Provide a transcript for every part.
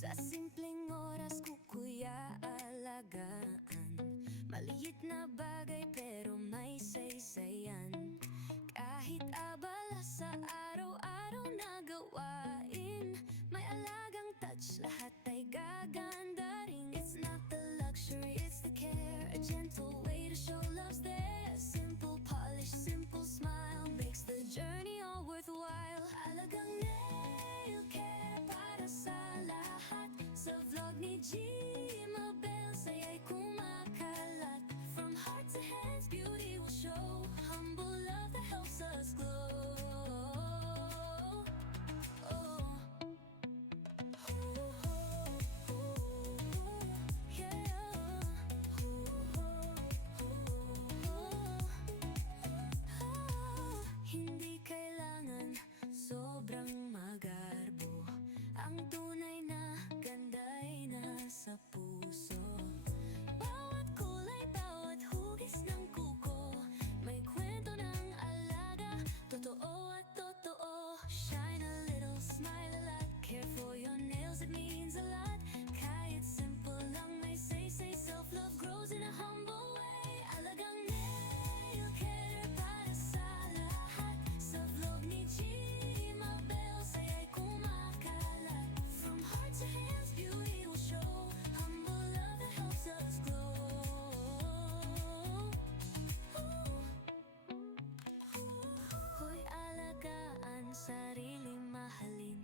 Sa simpleng oras ko kuya alagaan maliit na bagay pero may saysayan. Kahit abala sa araw-araw na gawain, may alagang touch, lahat ay gaganda rin. It's not the luxury, it's the care, a gentle way to show love's there. Simple polish, simple smile makes the journey all worthwhile. Alagang nail care para sa lahat. Sa vlog ni G Mabel, saya'y kumakalat. From heart to hands, beauty will show. Humble love that helps us glow. Hindi kailangan sobrang magarbo, ang tunay na ganda ay nasa puso. Bawat kulay, bawat hugis ng kuko, may kwento ng alaga, totoo at totoo. Shine a little, smile a lot, care for your nails, it means a lot. Kahit simple lang may say, self-love grows in a humble way. Alagang nail care para sa lahat. Sa vlog ni G Mabel, saya'y kumakalat. From heart to hands, beauty will show. Humble love that helps us glow. Hoy, alagaan, sariling mahalin.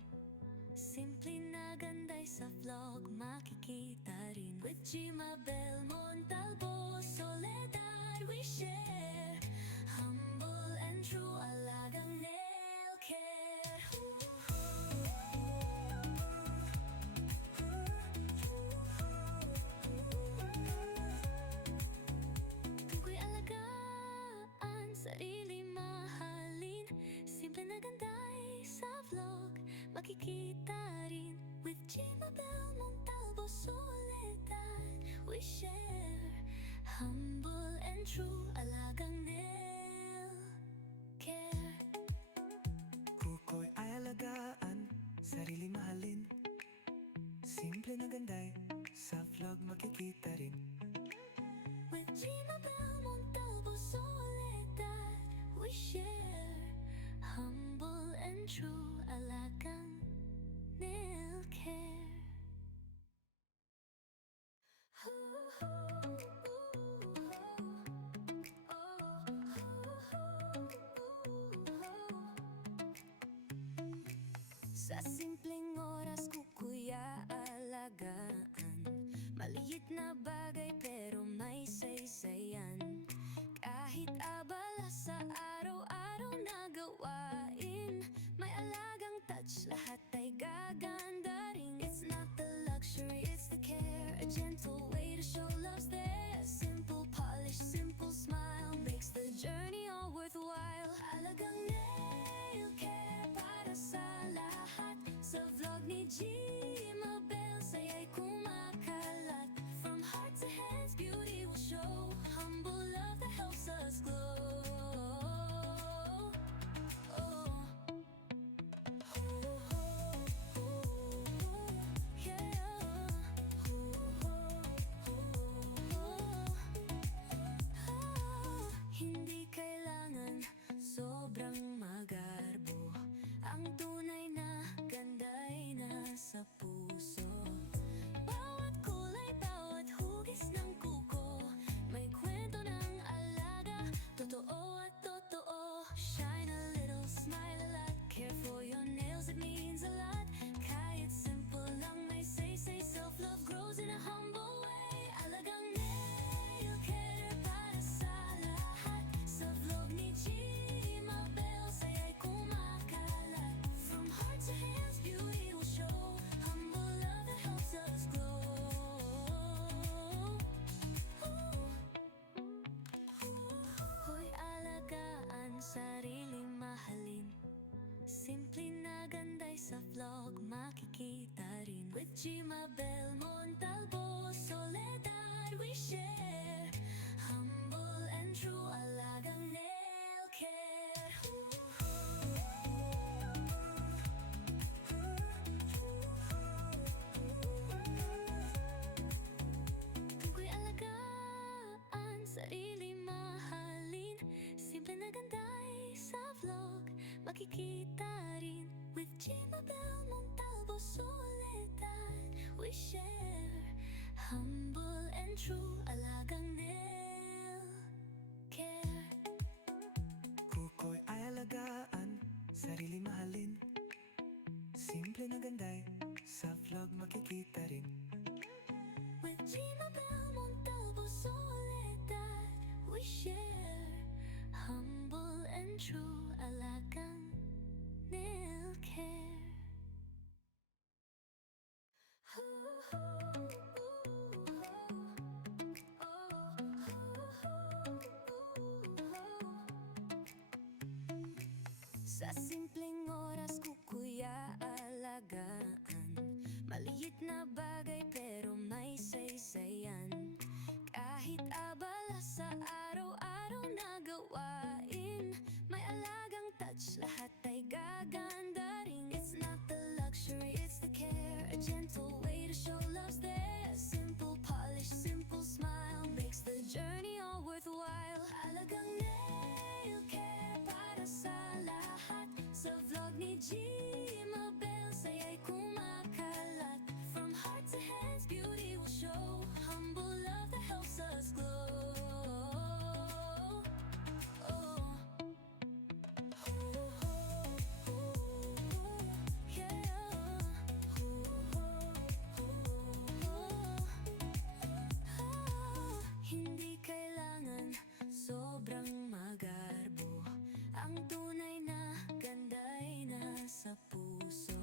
Simple na ganda'y sa vlog makikita rin. With G Mabel Montalvo, Soledad we share. Humble and true, alagang nail care. Tukoy alagaan, sarili mahalin. Simple na ganda'y sa vlog makikita rin. With G Mabel Montalvo, Soledad we share. Humble and true, alagang nail care. Kuko'y ay alagaan, sarili mahalin. Simple na ganda'y sa vlog makikita rin. With G Mabel Montalvo, Soledad we share. Humble and true, alagang nail care. Sa simpleng oras ko kuya alagaan maliit na bagay pero may saysayan. Kahit abala sa araw-araw na gawain, may alagang touch, lahat ay gaganda rin. It's not the luxury, it's the care, a gentle way to show love's there. Simple polish, simple smile makes the journey all worthwhile. Alagang nail care para sa lahat. Sa vlog ni G Mabel, saya'y kumakalat. From heart to hands, beauty will show. Humble love that helps us glow. Hindi kailangan sobrang magarbo, ang tunay na ganda ay nasa puso. Bawat kulay, bawat hugis ng kuko, may kwento ng alaga, totoo at totoo. Shine a little, smile a lot, care for your nails, it means a lot. Kahit simple lang may say, self-love grows in a humble way. Alagang nail care para sa lahat. Sa vlog ni G Mabel, saya'y kumakalat. From heart to hands, beauty will show. Humble love that helps us glow. Hoy, alagaan, sariling mahalin. Simple na ganda'y sa vlog makikita rin. With G Mabel Montalvo, Soledad we share. Humble and true, alagang nail care. ganday sa vlog makikita rin. With Gmabel Montalvo Soledad, we share humble and true alagang nail care. Kuko'y ay alagaan, sarili mahalin. Simple na ganday, sa vlog makikita rin. With Gmabel Montalvo Soledad, we share humble and true alagang nail care. Sa simpleng oras ko kuya alagaan, maliit na bagay pero may saysayan. Kahit abala sa araw-araw na gawain, may alagang touch, lahat ay gaganda rin. It's not the luxury, it's the care, a gentle way to show love's there. Simple polish, simple smile makes the journey all worthwhile. Alagang nail care para sa lahat, sa vlog ni Gmabel saya'y kumakalat. From heart to hands, beauty will show, humble love that helps us glow. Hindi kailangan sobrang magarbo, ang tunay na ganda'y nasa puso.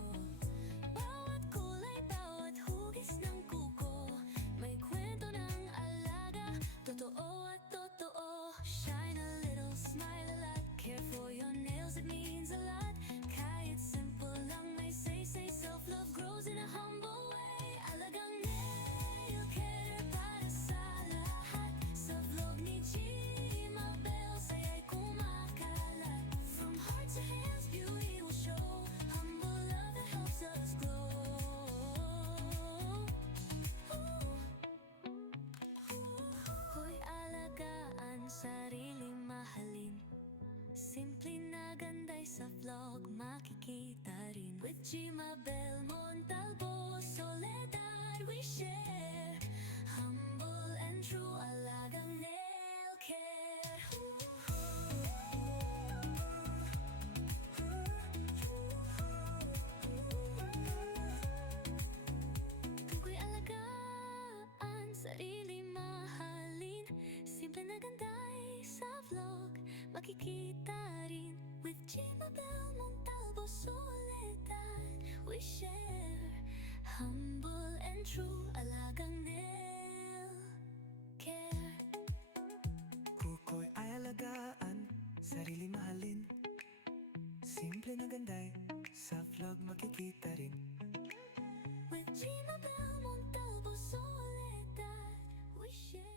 Bawat kulay, bawat hugis ng kuko, may kwento ng alaga, totoo at totoo. Shine a little, smile a lot, care for your nails, it means a lot. Kahit simple lang may say, self-love grows in a humble way. Alagang nail care para sa lahat, sa vlog ni Gmabel saya'y kumakalat. From heart to hands, beauty will show, humble love that helps us glow. Hoy alagaan, sarili mahalin. Simple na ganday sa vlog makikita rin. With Gmabel Montalvo Soledad, we share humble and true alagang nail care. Tukoy alagaan, sarili mahalin. Simple na ganday sa vlog makikita rin. With Gmabel Montalvo Soledad, we share humble and true alagang nail care. Kuko'y ay alagaan, sarili mahalin. Simple na ganday, sa vlog makikita rin. With Gmabel Montalvo Soledad, we share